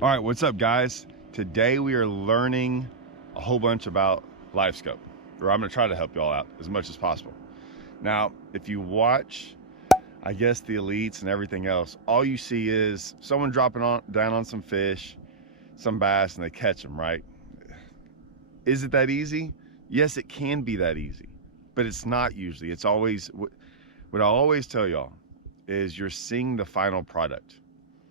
All right, what's up, guys? Today we are learning a whole bunch about LIVESCOPE, or I'm gonna try to help y'all out as much as possible. Now, if you watch, I guess, the elites and everything else, all you see is someone dropping down on some fish, some bass, and they catch them, right? Is it that easy? Yes, it can be that easy, but it's not usually. It's always, what I always tell y'all is you're seeing the final product.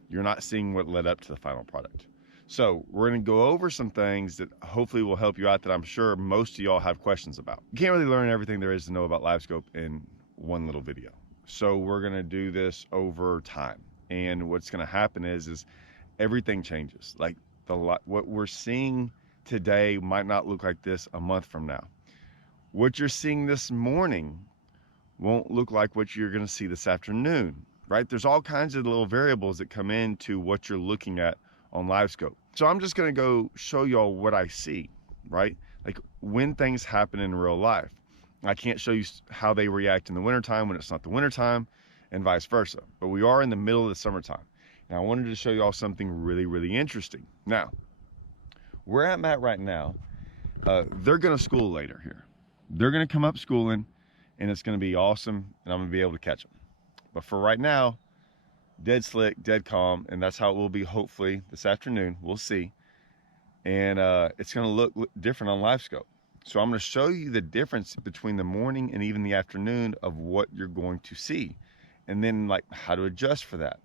You're not seeing what led up to the final product. So we're gonna go over some things that hopefully will help you out that I'm sure most of y'all have questions about. You can't really learn everything there is to know about LIVESCOPE in one little video. So we're gonna do this over time. And what's gonna happen is everything changes. Like what we're seeing today might not look like this a month from now. What you're seeing this morning won't look like what you're gonna see this afternoon. Right? There's all kinds of little variables that come into what you're looking at on LIVESCOPE. So I'm just gonna go show y'all what I see, right? Like when things happen in real life. I can't show you how they react in the wintertime when it's not the wintertime and vice versa. But we are in the middle of the summertime. And I wanted to show y'all something really, really interesting. Now, where I'm at right now, they're gonna school later here. They're gonna come up schooling and it's gonna be awesome and I'm gonna be able to catch them. But for right now, dead slick, dead calm, and that's how it will be hopefully this afternoon. We'll see. And it's gonna look different on LIVESCOPE. So I'm gonna show you the difference between the morning and even the afternoon of what you're going to see. And then like how to adjust for that.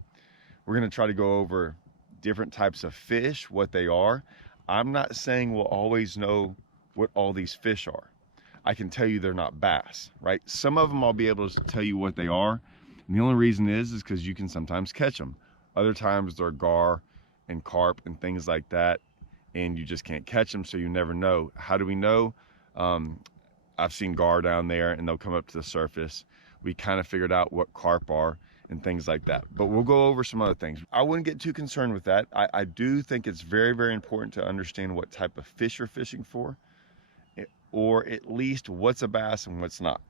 We're gonna try to go over different types of fish, what they are. I'm not saying we'll always know what all these fish are. I can tell you they're not bass, right? Some of them I'll be able to tell you what they are. And the only reason is because you can sometimes catch them. Other times they're gar and carp and things like that, and you just can't catch them, so you never know. How do we know? I've seen gar down there and they'll come up to the surface. We kind of figured out what carp are and things like that. But we'll go over some other things. I wouldn't get too concerned with that. I do think it's very, very important to understand what type of fish you're fishing for, or at least what's a bass and what's not,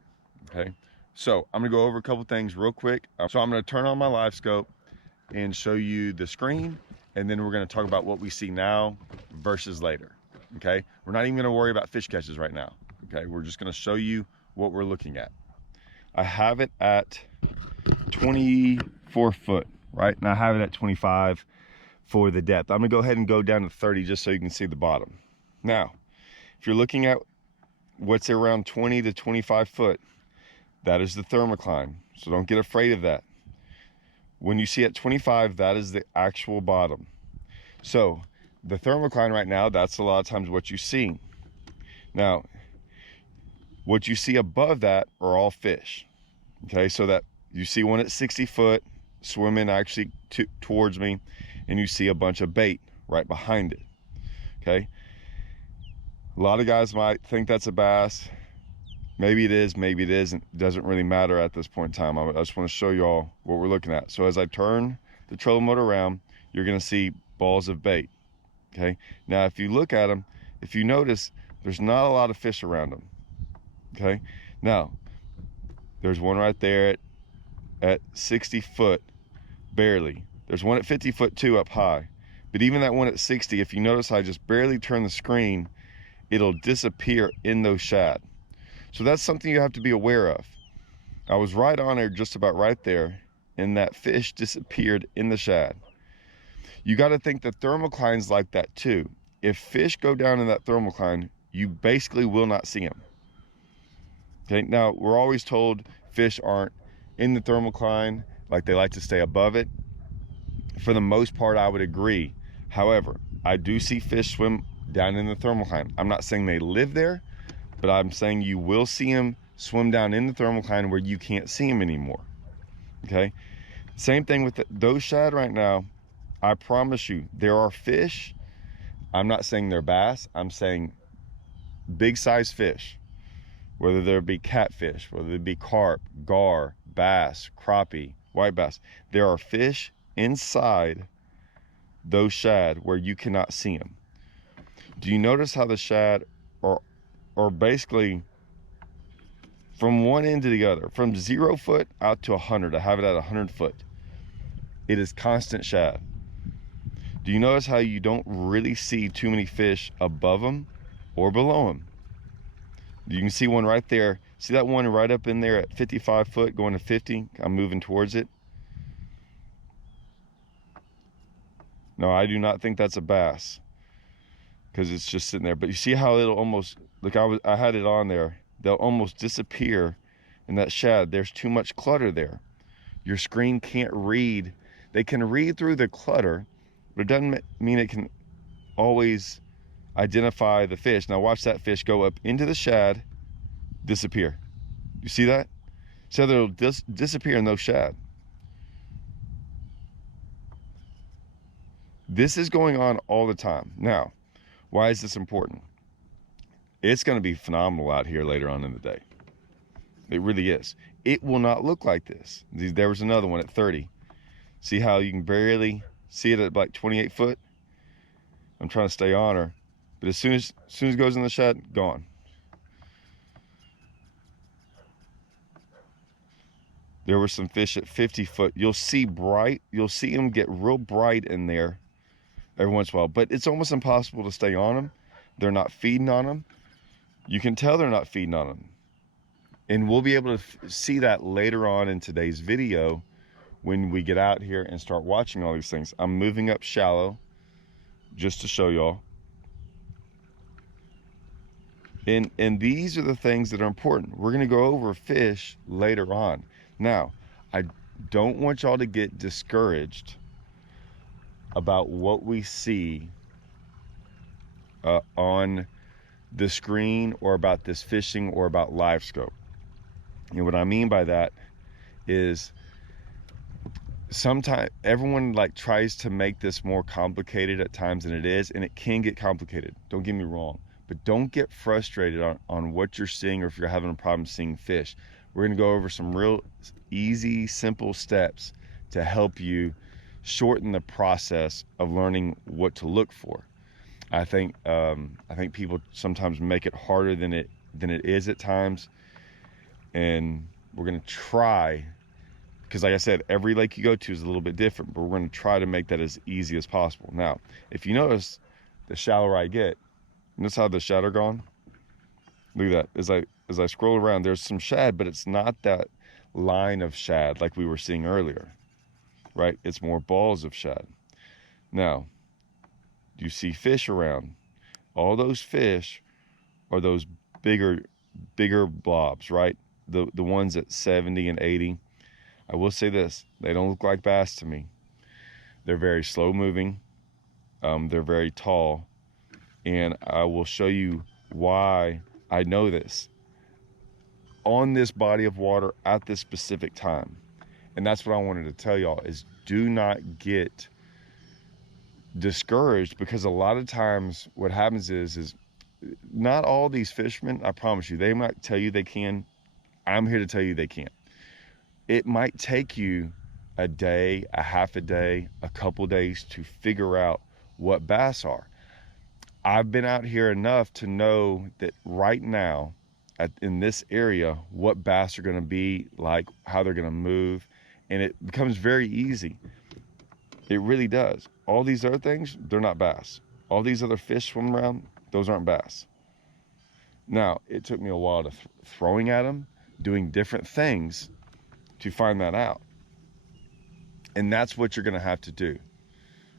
okay? So I'm gonna go over a couple things real quick. So I'm gonna turn on my LIVESCOPE and show you the screen, and then we're gonna talk about what we see now versus later, okay? We're not even gonna worry about fish catches right now, okay? We're just gonna show you what we're looking at. I have it at 24 foot, right? And I have it at 25 for the depth. I'm gonna go ahead and go down to 30 just so you can see the bottom. Now, if you're looking at what's around 20 to 25 foot, that is the thermocline, so don't get afraid of that. When you see at 25, that is the actual bottom. So the thermocline right now, that's a lot of times what you see. Now, what you see above that are all fish, okay? So that you see one at 60 foot swimming actually towards me, and you see a bunch of bait right behind it, okay? A lot of guys might think that's a bass. Maybe it is, maybe it isn't. It doesn't really matter at this point in time. I just want to show y'all what we're looking at. So as I turn the trolling motor around, you're going to see balls of bait, okay? Now, if you look at them, if you notice, there's not a lot of fish around them, okay? Now, there's one right there at 60 foot, barely. There's one at 50 foot too up high. But even that one at 60, if you notice I just barely turn the screen, it'll disappear in those shad. So that's something you have to be aware of. I was right on there, just about right there, and that fish disappeared in the shad. You got to think the thermocline's like that too. If fish go down in that thermocline, you basically will not see them. Okay, now we're always told fish aren't in the thermocline, like they like to stay above it. For the most part, I would agree. However, I do see fish swim down in the thermocline. I'm not saying they live there, but I'm saying you will see them swim down in the thermocline where you can't see them anymore, okay? Same thing with those shad right now. I promise you, there are fish. I'm not saying they're bass. I'm saying big size fish, whether there be catfish, whether it be carp, gar, bass, crappie, white bass. There are fish inside those shad where you cannot see them. Do you notice how the shad are basically from one end to the other, from 0 foot out to 100? I have it at 100 foot. It is constant shad. Do you notice how you don't really see too many fish above them or below them? You can see one right there. See that one right up in there at 55 foot going to 50? I'm moving towards it. No, I do not think that's a bass because it's just sitting there. But you see how it'll almost, look, I had it on there. They'll almost disappear in that shad. There's too much clutter there. Your screen can't read. They can read through the clutter, but it doesn't mean it can always identify the fish. Now watch that fish go up into the shad, disappear. You see that? So they'll disappear in those shad. This is going on all the time. Now, why is this important? It's going to be phenomenal out here later on in the day. It really is. It will not look like this. There was another one at 30. See how you can barely see it at like 28 foot? I'm trying to stay on her, but as soon as it goes in the shad, gone. There were some fish at 50 foot. You'll see them get real bright in there every once in a while, but it's almost impossible to stay on them. They're not feeding on them. You can tell they're not feeding on them. And we'll be able to see that later on in today's video when we get out here and start watching all these things. I'm moving up shallow just to show y'all. And these are the things that are important. We're gonna go over fish later on. Now, I don't want y'all to get discouraged about what we see on the screen or about this fishing or about LiveScope. And what I mean by that is sometimes everyone like tries to make this more complicated at times than it is, and it can get complicated. Don't get me wrong, but don't get frustrated on what you're seeing or if you're having a problem seeing fish. We're gonna go over some real easy, simple steps to help you shorten the process of learning what to look for. I think people sometimes make it harder than it is at times, and we're gonna try, because like I said, every lake you go to is a little bit different, but we're gonna try to make that as easy as possible. Now, if you notice, the shallower I get, notice how the shad are gone? Look at that, as I scroll around, there's some shad, but it's not that line of shad like we were seeing earlier, right? It's more balls of shad. Now, you see fish around. All those fish are those bigger blobs, right? The ones at 70 and 80. I will say this, they don't look like bass to me. They're very slow moving. They're very tall. And I will show you why I know this on this body of water at this specific time. And that's what I wanted to tell y'all is do not get discouraged, because a lot of times what happens is not all these fishermen, I promise you, they might tell you they can. I'm here to tell you they can't. It might take you a day, a half a day, a couple days to figure out what bass are. I've been out here enough to know that right now in this area, what bass are gonna be like, how they're gonna move, and it becomes very easy. It really does. All these other things, they're not bass. All these other fish swimming around, those aren't bass. Now, it took me a while to throwing at them, doing different things to find that out. And that's what you're gonna have to do,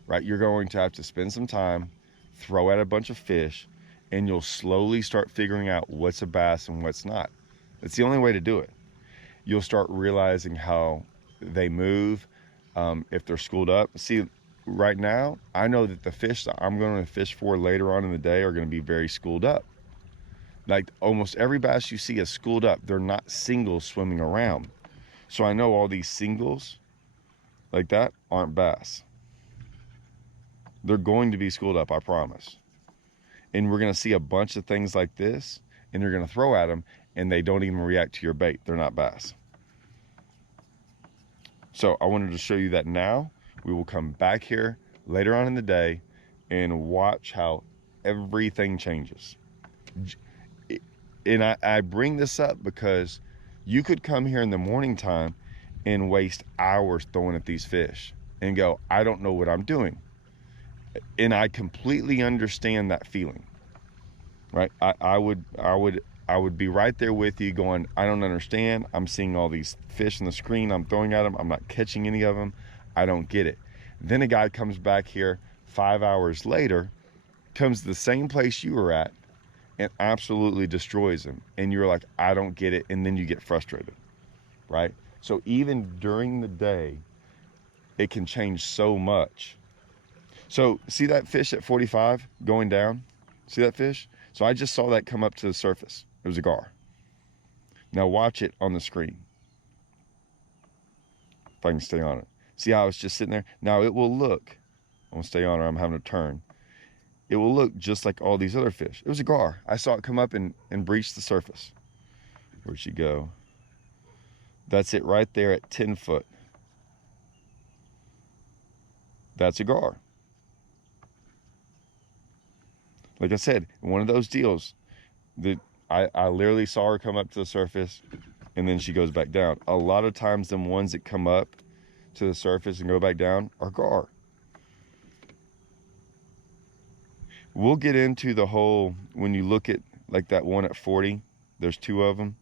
right? You're going to have to spend some time, throw at a bunch of fish, and you'll slowly start figuring out what's a bass and what's not. It's the only way to do it. You'll start realizing how they move, if they're schooled up. See, right now, I know that the fish that I'm going to fish for later on in the day are going to be very schooled up. Like almost every bass you see is schooled up. They're not singles swimming around. So I know all these singles like that aren't bass. They're going to be schooled up, I promise. And we're going to see a bunch of things like this, and you're going to throw at them, and they don't even react to your bait. They're not bass. So I wanted to show you that now. We will come back here later on in the day and watch how everything changes. And I bring this up because you could come here in the morning time and waste hours throwing at these fish and go, I don't know what I'm doing. And I completely understand that feeling, right? I would be right there with you going, I don't understand. I'm seeing all these fish on the screen. I'm throwing at them. I'm not catching any of them. I don't get it. Then a guy comes back here 5 hours later, comes to the same place you were at, and absolutely destroys them. And you're like, I don't get it. And then you get frustrated, right? So even during the day, it can change so much. So see that fish at 45 going down? See that fish? So I just saw that come up to the surface. It was a gar. Now watch it on the screen. If I can stay on it. See how it's just sitting there? Now it will look, I'm gonna stay on her, I'm having to turn. It will look just like all these other fish. It was a gar. I saw it come up and breach the surface. Where'd she go? That's it right there at 10 foot. That's a gar. Like I said, one of those deals that I literally saw her come up to the surface and then she goes back down. A lot of times them ones that come up to the surface and go back down are gar. We'll get into the whole, when you look at like that one at 40, there's two of them.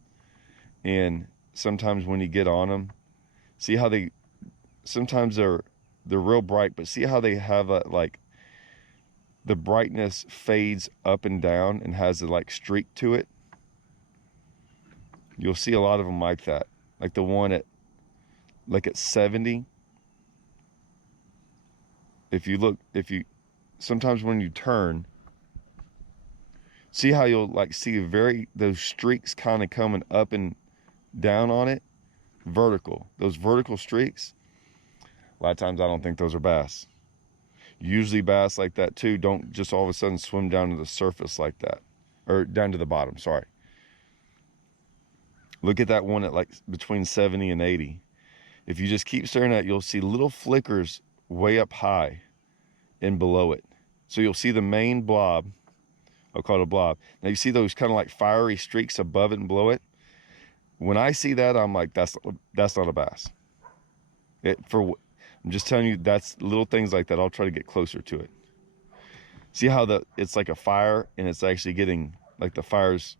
And sometimes when you get on them, see how they, sometimes they're real bright, but see how they have a, like, the brightness fades up and down and has a like streak to it. You'll see a lot of them like that. Like the one at, like at 70. If you look, sometimes when you turn, see how you'll like see those streaks kind of coming up and down on it, vertical. Those vertical streaks, a lot of times I don't think those are bass. Usually bass like that too don't just all of a sudden swim down to the surface like that, or down to the bottom, sorry. Look at that one at like between 70 and 80. If you just keep staring at it, you'll see little flickers way up high and below it. So you'll see the main blob, I'll call it a blob. Now you see those kind of like fiery streaks above it and below it. When I see that, I'm like, that's not a bass. I'm just telling you, that's little things like that. I'll try to get closer to it. See how it's like a fire and it's actually getting like the fires,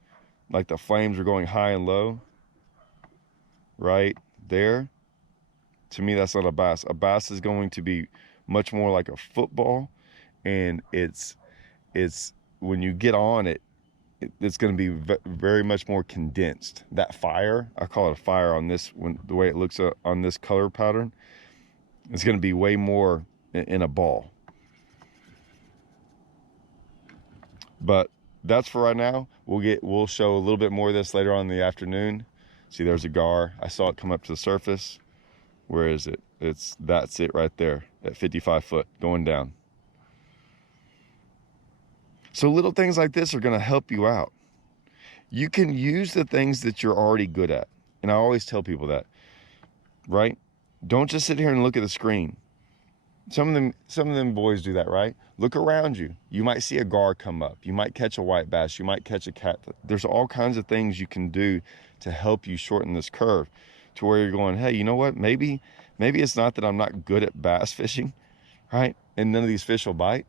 like the flames are going high and low. Right there. To me, that's not a bass. A bass is going to be much more like a football, and it's when you get on it, it's going to be very much more condensed. That fire, I call it a fire on this one, the way it looks on this color pattern, it's going to be way more in a ball. But that's for right now. We'll show a little bit more of this later on in the afternoon. See, there's a gar. I saw it come up to the surface. Where is it? That's it right there at 55 foot going down. So little things like this are going to help you out. You can use the things that you're already good at. And I always tell people that, right? Don't just sit here and look at the screen. Some of them boys do that, right? Look around you. You might see a gar come up. You might catch a white bass. You might catch a cat. There's all kinds of things you can do to help you shorten this curve to where you're going, hey, you know what? Maybe it's not that I'm not good at bass fishing, right? And none of these fish will bite.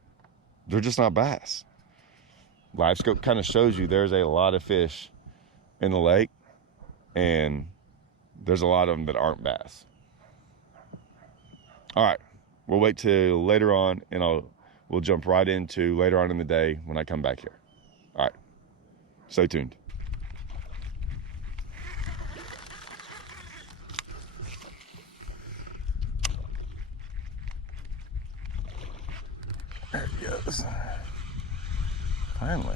They're just not bass. LiveScope kind of shows you there's a lot of fish in the lake, and there's a lot of them that aren't bass. All right, we'll wait till later on, and we'll jump right into later on in the day when I come back here. All right, stay tuned. There he goes. Finally.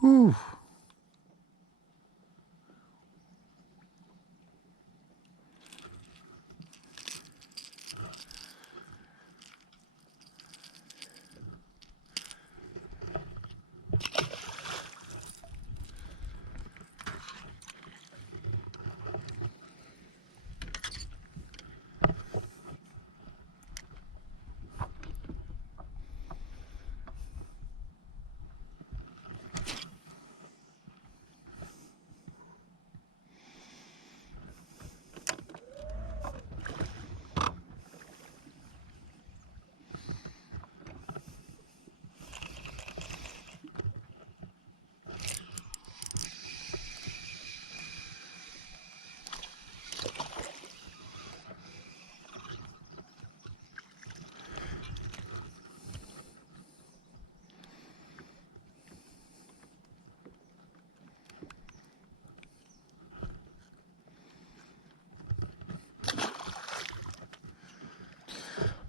Whew.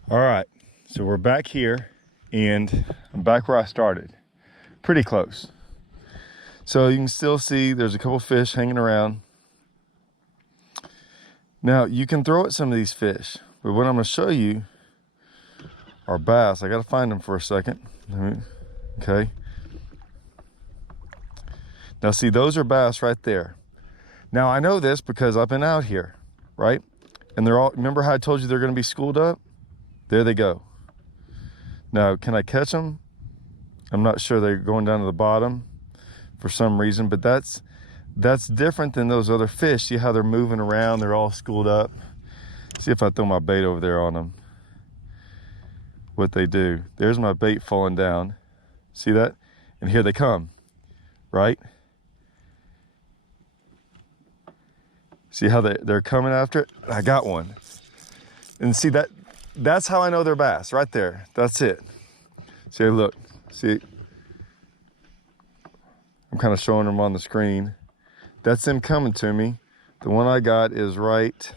All right, so we're back here and I'm back where I started, pretty close. So you can still see there's a couple fish hanging around. Now you can throw at some of these fish, but what I'm gonna show you are bass. I gotta find them for a second. Okay. Now see, those are bass right there. Now I know this because I've been out here, right? And they're all, remember how I told you they're gonna be schooled up? There they go. Now, can I catch them? I'm not sure. They're going down to the bottom for some reason, but that's different than those other fish. See how they're moving around? They're all schooled up. See if I throw my bait over there on them. What they do. There's my bait falling down. See that? And here they come, right? See how they're coming after it? I got one. And see that's how I know they're bass, right there. That's it. See, look, see, I'm kind of showing them on the screen. That's them coming to me. The one I got is right.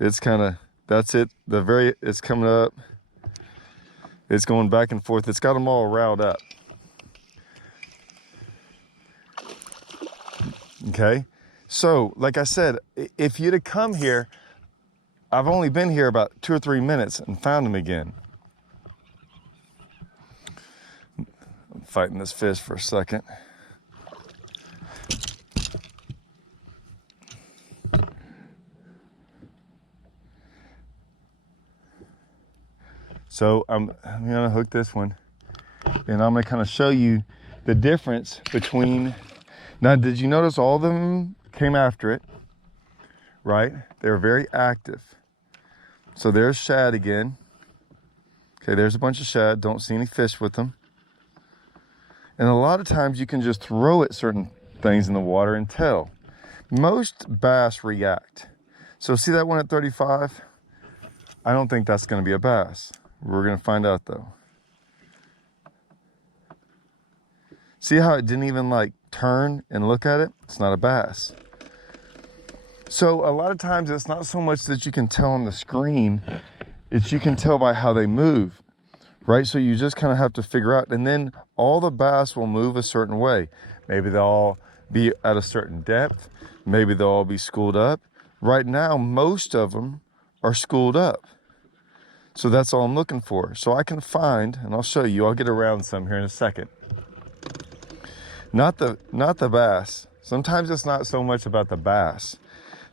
It's kind of, that's it. It's coming up. It's going back and forth. It's got them all riled up. Okay. So, like I said, if you'd have come here, I've only been here about 2 or 3 minutes and found them again. I'm fighting this fish for a second. So I'm gonna hook this one and I'm gonna kind of show you the difference between, now did you notice all of them came after it, right? They were very active. So there's shad again. Okay, there's a bunch of shad. Don't see any fish with them. And a lot of times you can just throw at certain things in the water and tell. Most bass react. So see that one at 35? I don't think that's gonna be a bass. We're gonna find out though. See how it didn't even like turn and look at it? It's not a bass. So a lot of times it's not so much that you can tell on the screen, it's you can tell by how they move, right? So you just kind of have to figure out, and then all the bass will move a certain way. Maybe they'll all be at a certain depth. Maybe they'll all be schooled up. Right now, most of them are schooled up. So that's all I'm looking for. So I can find, and I'll show you, I'll get around some here in a second. Not the bass. Sometimes it's not so much about the bass.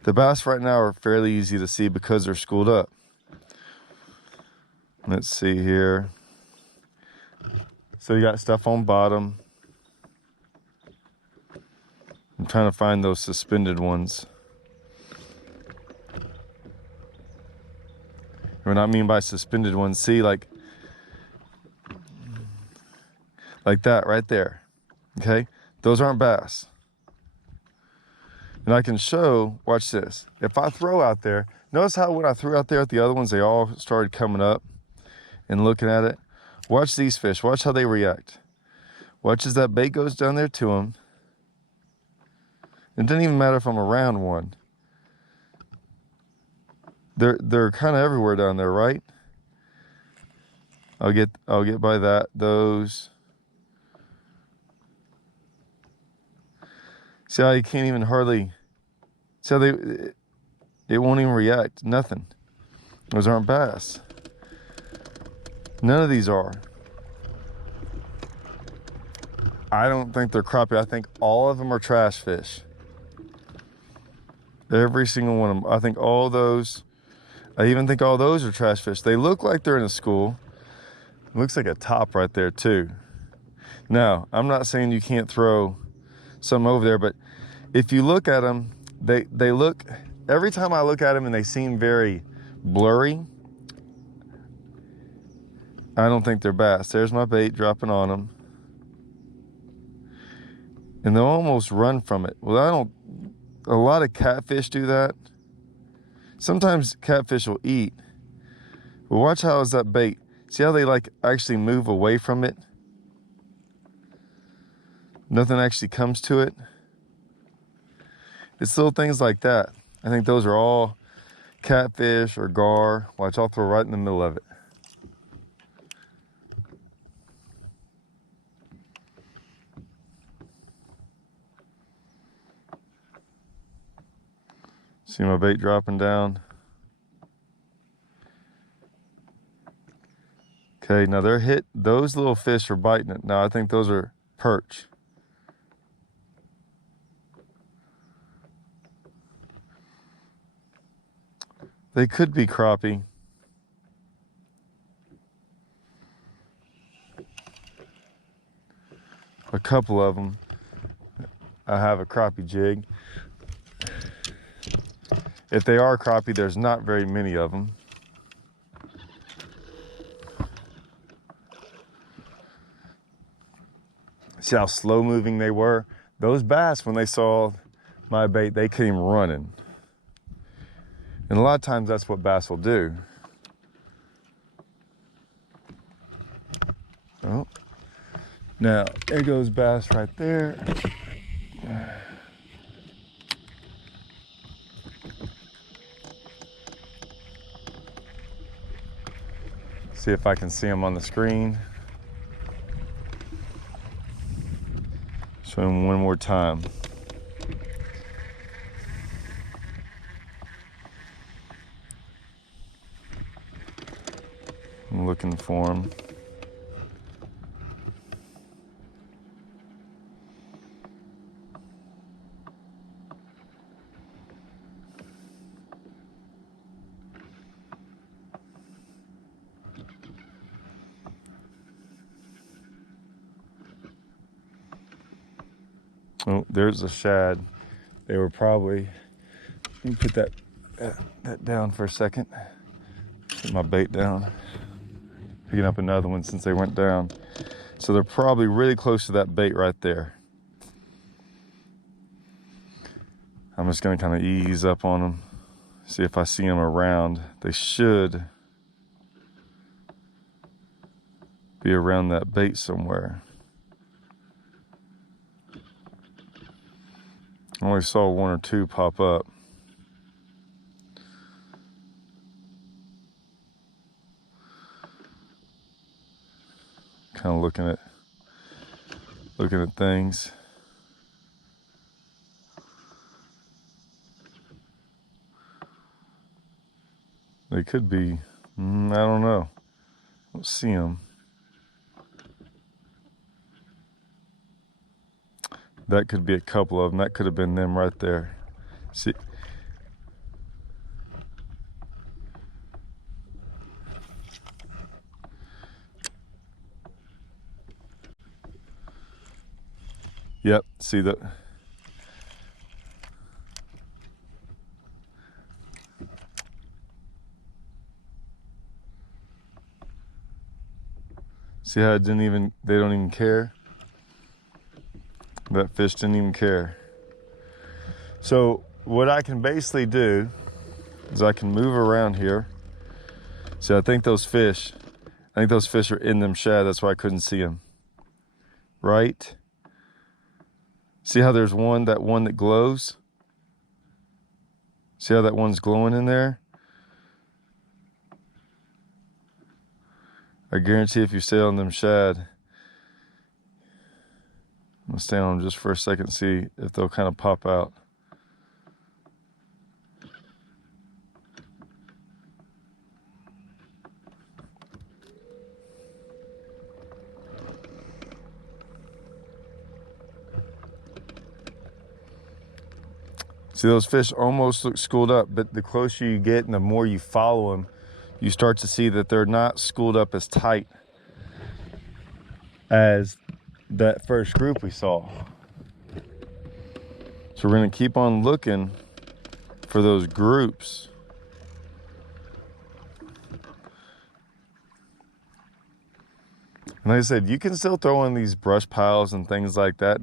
The bass right now are fairly easy to see because they're schooled up. Let's see here. So you got stuff on bottom. I'm trying to find those suspended ones. What I mean by suspended ones, see, like that right there. Okay, those aren't bass. And I can show, watch this. If I throw out there, notice how when I threw out there at the other ones, they all started coming up and looking at it. Watch these fish, watch how they react. Watch as that bait goes down there to them. It doesn't even matter if I'm around one. They're kind of everywhere down there, right? I'll get by that, those. See how you can't even hardly, see how it won't even react, nothing. Those aren't bass. None of these are. I don't think they're crappie. I think all of them are trash fish. Every single one of them. I think all those, I even think all those are trash fish. They look like they're in a school. It looks like a top right there too. Now, I'm not saying you can't throw some over there, but if you look at them, they look, every time I look at them and they seem very blurry, I don't think they're bass. There's my bait dropping on them. And they'll almost run from it. Well, a lot of catfish do that. Sometimes catfish will eat. But watch how is that bait. See how they like actually move away from it? Nothing actually comes to it. It's little things like that. I think those are all catfish or gar. Watch, I'll throw right in the middle of it. See my bait dropping down? Okay, now those little fish are biting it. Now I think those are perch. They could be crappie. A couple of them. I have a crappie jig. If they are crappie, there's not very many of them. See how slow moving they were? Those bass, when they saw my bait, they came running. And a lot of times that's what bass will do. Oh, now there goes bass right there. See if I can see him on the screen. Show him one more time. I'm looking for him. Oh, there's a shad. They were probably, let me put that down for a second. Put my bait down. Picking up another one since they went down. So they're probably really close to that bait right there. I'm just gonna kind of ease up on them. See if I see them around. They should be around that bait somewhere. I only saw one or two pop up. Kind of looking at things. They could be, I don't know. I don't see them. That could be a couple of them. That could have been them right there. See? Yep, see that? See how it they don't even care? That fish didn't even care. So what I can basically do is I can move around here. See, I think those fish are in them shad. That's why I couldn't see them. Right? See how there's that one that glows? See how that one's glowing in there? I guarantee if you stay on them shad, I'm gonna stay on them just for a second, see if they'll kind of pop out. See, those fish almost look schooled up, but the closer you get and the more you follow them, you start to see that they're not schooled up as tight as that first group we saw. So we're gonna keep on looking for those groups. And like I said, you can still throw in these brush piles and things like that,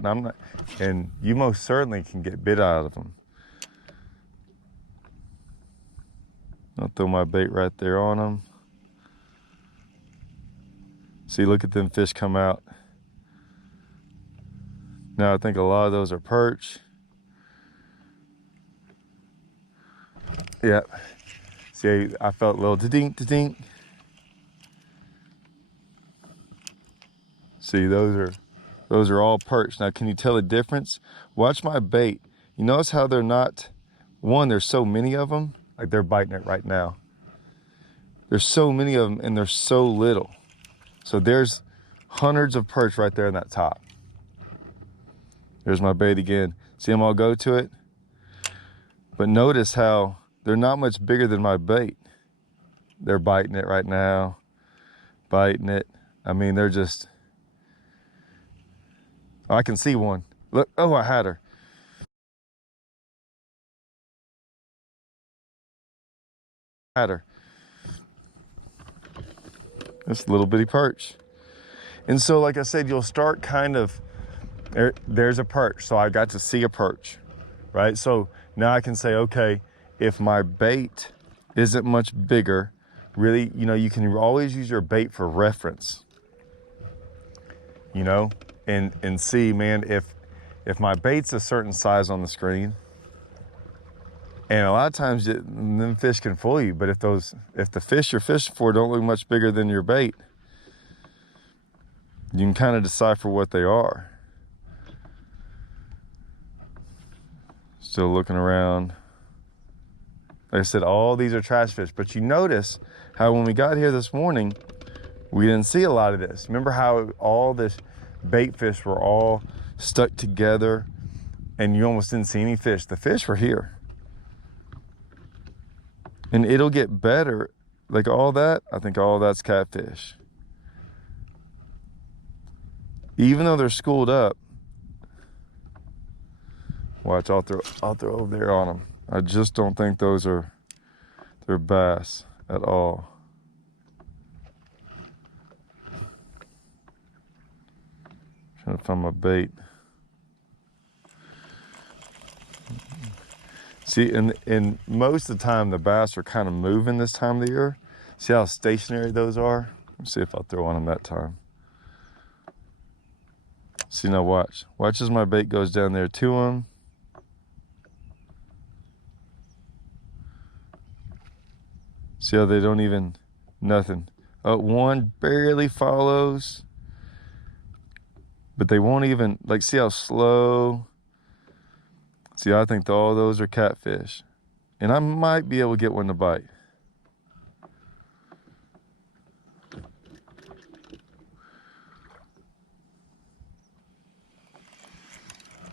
and you most certainly can get bit out of them. I'll throw my bait right there on them. See, look at them fish come out. Now I think a lot of those are perch. Yeah, See, I felt a little da-dink, da-dink. See, those are all perched. Now, can you tell the difference? Watch my bait. You notice how they're not, one, there's so many of them, like they're biting it right now. There's so many of them and they're so little. So there's hundreds of perch right there in that top. There's my bait again. See them all go to it? But notice how they're not much bigger than my bait. They're biting it right now, biting it. I mean, they're just, oh, I can see one. Look, oh, I had her. This little bitty perch. And so, like I said, you'll start kind of, there's a perch. So I got to see a perch, right? So now I can say, okay, if my bait isn't much bigger, really, you know, you can always use your bait for reference, you know, and see, man, if my bait's a certain size on the screen, and a lot of times them fish can fool you, but if the fish you're fishing for don't look much bigger than your bait, you can kind of decipher what they are. Still looking around. Like I said, all these are trash fish, but you notice how when we got here this morning, we didn't see a lot of this. Remember how all this bait fish were all stuck together and you almost didn't see any fish. The fish were here. And it'll get better. Like all that, I think all that's catfish. Even though they're schooled up, watch, I'll throw over there on them. I just don't think they're bass at all. Trying to find my bait. See, and most of the time the bass are kind of moving this time of the year. See how stationary those are? Let's see if I'll throw on them that time. See, now watch. Watch as my bait goes down there to them. See how they don't even, nothing. Oh, one barely follows, but they won't even, like, see how slow. See, I think all those are catfish. And I might be able to get one to bite.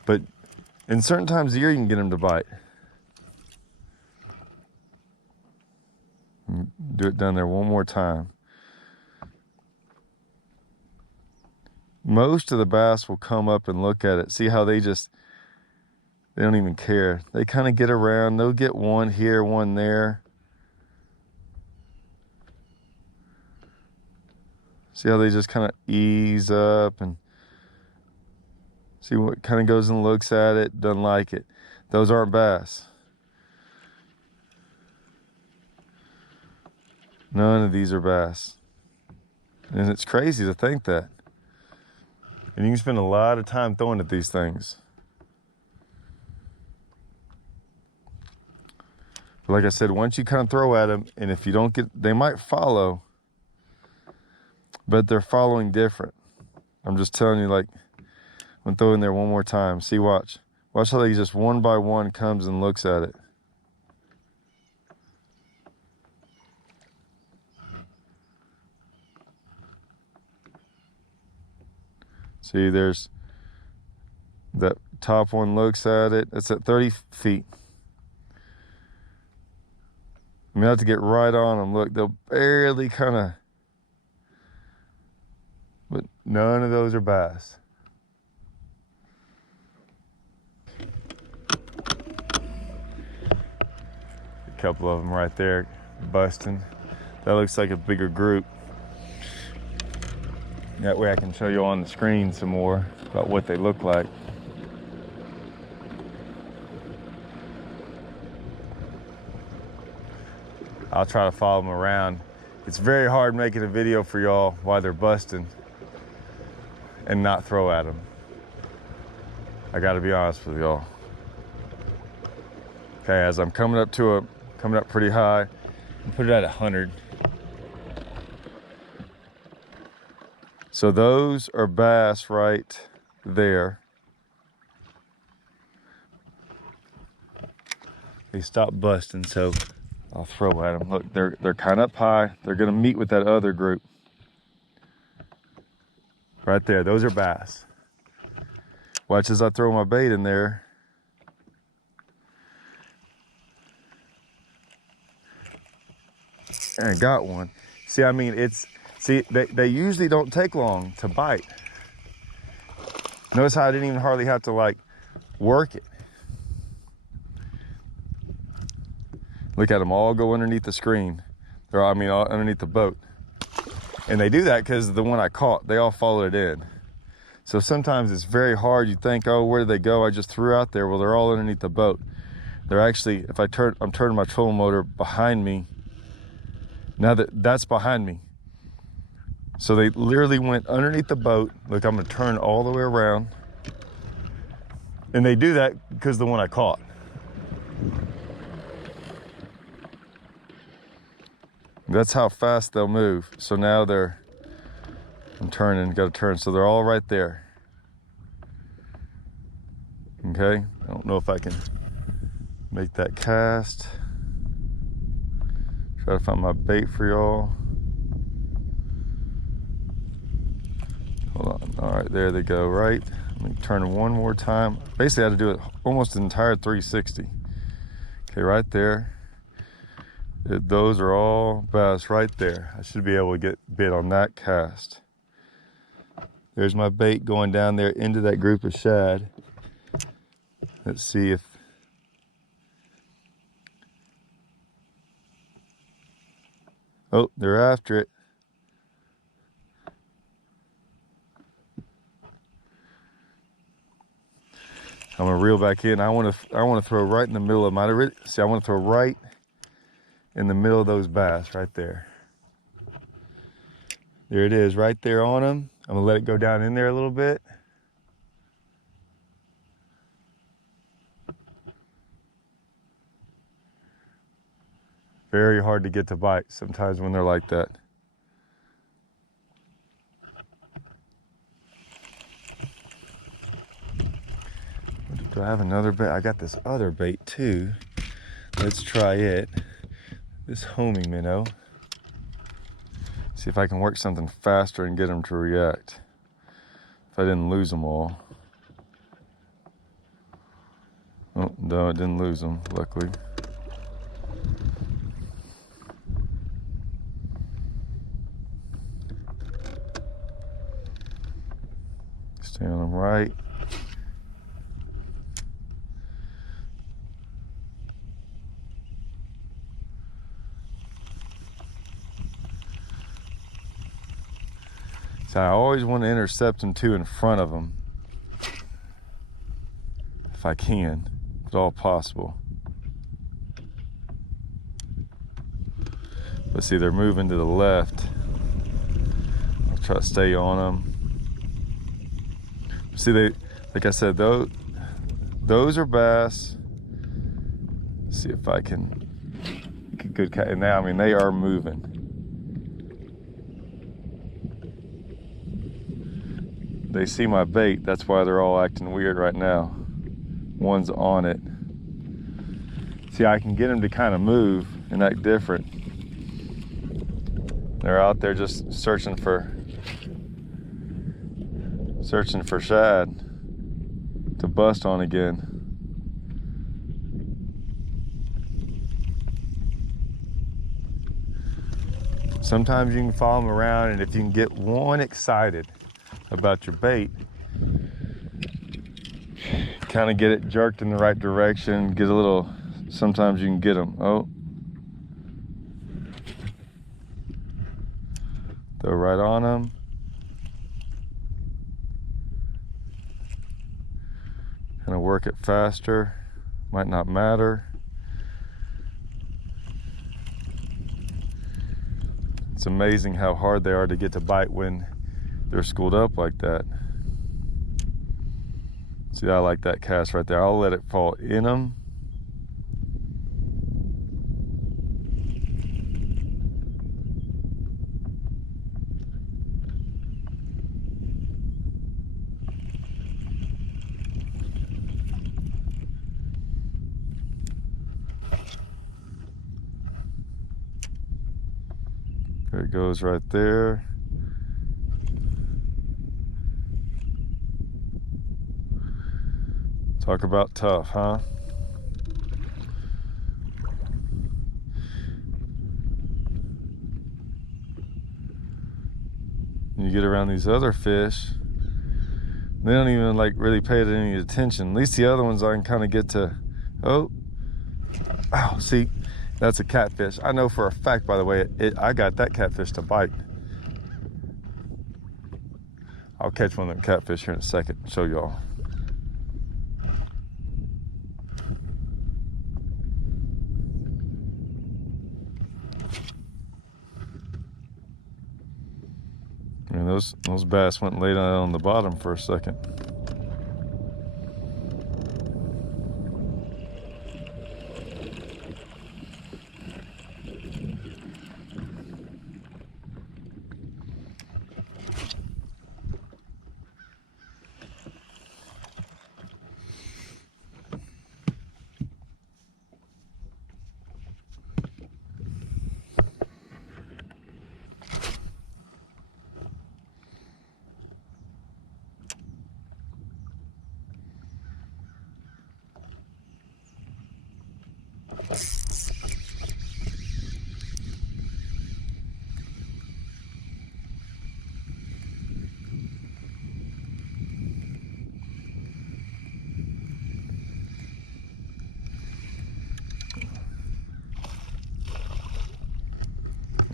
But in certain times of the year, you can get them to bite. Do it down there one more time. Most of the bass will come up and look at it. See how they don't even care. They kind of get around. They'll get one here, one there. See how they just kind of ease up and see what kind of goes and looks at it, doesn't like it. Those aren't bass. None of these are bass. And it's crazy to think that. And you can spend a lot of time throwing at these things. But like I said, once you kind of throw at them, and if you don't get, they might follow, but they're following different. I'm just telling you, like, I'm gonna throw in there one more time. See, watch. Watch how they just one by one comes and looks at it. See, there's that top one looks at it. It's at 30 feet. I'm gonna have to get right on them. Look, they'll barely kind of, but none of those are bass. A couple of them right there busting. That looks like a bigger group. That way I can show you on the screen some more about what they look like. I'll try to follow them around. It's very hard making a video for y'all while they're busting and not throw at them. I gotta be honest with y'all. Okay, as I'm coming up pretty high, Put it at 100. So those are bass right there. They stopped busting, so I'll throw at them. Look, they're kind of up high. They're gonna meet with that other group. Right there, those are bass. Watch as I throw my bait in there. And I got one. See, I mean, they usually don't take long to bite. Notice how I didn't even hardly have to like work it. Look at them all go underneath the screen. All underneath the boat. And they do that because the one I caught, they all followed it in. So sometimes it's very hard. You think, oh, where did they go? I just threw out there. Well, they're all underneath the boat. They're actually, if I'm turning my trolling motor behind me. Now that's behind me. So they literally went underneath the boat. Look, I'm gonna turn all the way around. And they do that because the one I caught. That's how fast they'll move. So now I'm turning, gotta turn. So they're all right there. Okay, I don't know if I can make that cast. Try to find my bait for y'all. Hold on, all right, there they go, right? Let me turn one more time. Basically I had to do it almost an entire 360. Okay, right there. Those are all bass right there. I should be able to get bit on that cast. There's my bait going down there into that group of shad. Let's see if... Oh, they're after it. I'm gonna reel back in. I want to throw right in the middle of my... See, I want to throw right in the middle of those bass right there. There it is, right there on them. I'm gonna let it go down in there a little bit. Very hard to get to bite sometimes when they're like that. Do I have another bait? I got this other bait too. Let's try it. This homing minnow. See if I can work something faster and get them to react. If I didn't lose them all. Oh, no, I didn't lose them, luckily. Stay on them right. So I always want to intercept them too in front of them. If I can, if at all possible. But see, they're moving to the left. I'll try to stay on them. See, like I said, those are bass. Let's see if I can get good cat. And now, I mean, they are moving. They see my bait, that's why they're all acting weird right now. One's on it. See, I can get them to kind of move and act different. They're out there just searching for shad to bust on again. Sometimes you can follow them around, and if you can get one excited about your bait, kind of get it jerked in the right direction, get a little, sometimes you can get them. Oh, throw right on them. Kind of work it faster, might not matter. It's amazing how hard they are to get to bite when they're schooled up like that. See, I like that cast right there. I'll let it fall in them. There it goes right there. Talk about tough, huh? You get around these other fish, they don't even like really pay it any attention. At least the other ones I can kind of get to. Oh, see, that's a catfish. I know for a fact, by the way, I got that catfish to bite. I'll catch one of them catfish here in a second and show y'all. And those bass went and laid on the bottom for a second.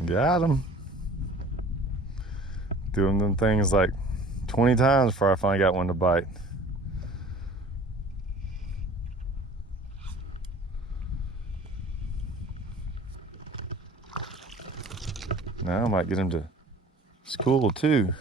Got him. Doing them things like 20 times before I finally got one to bite. Now I might get him to school too.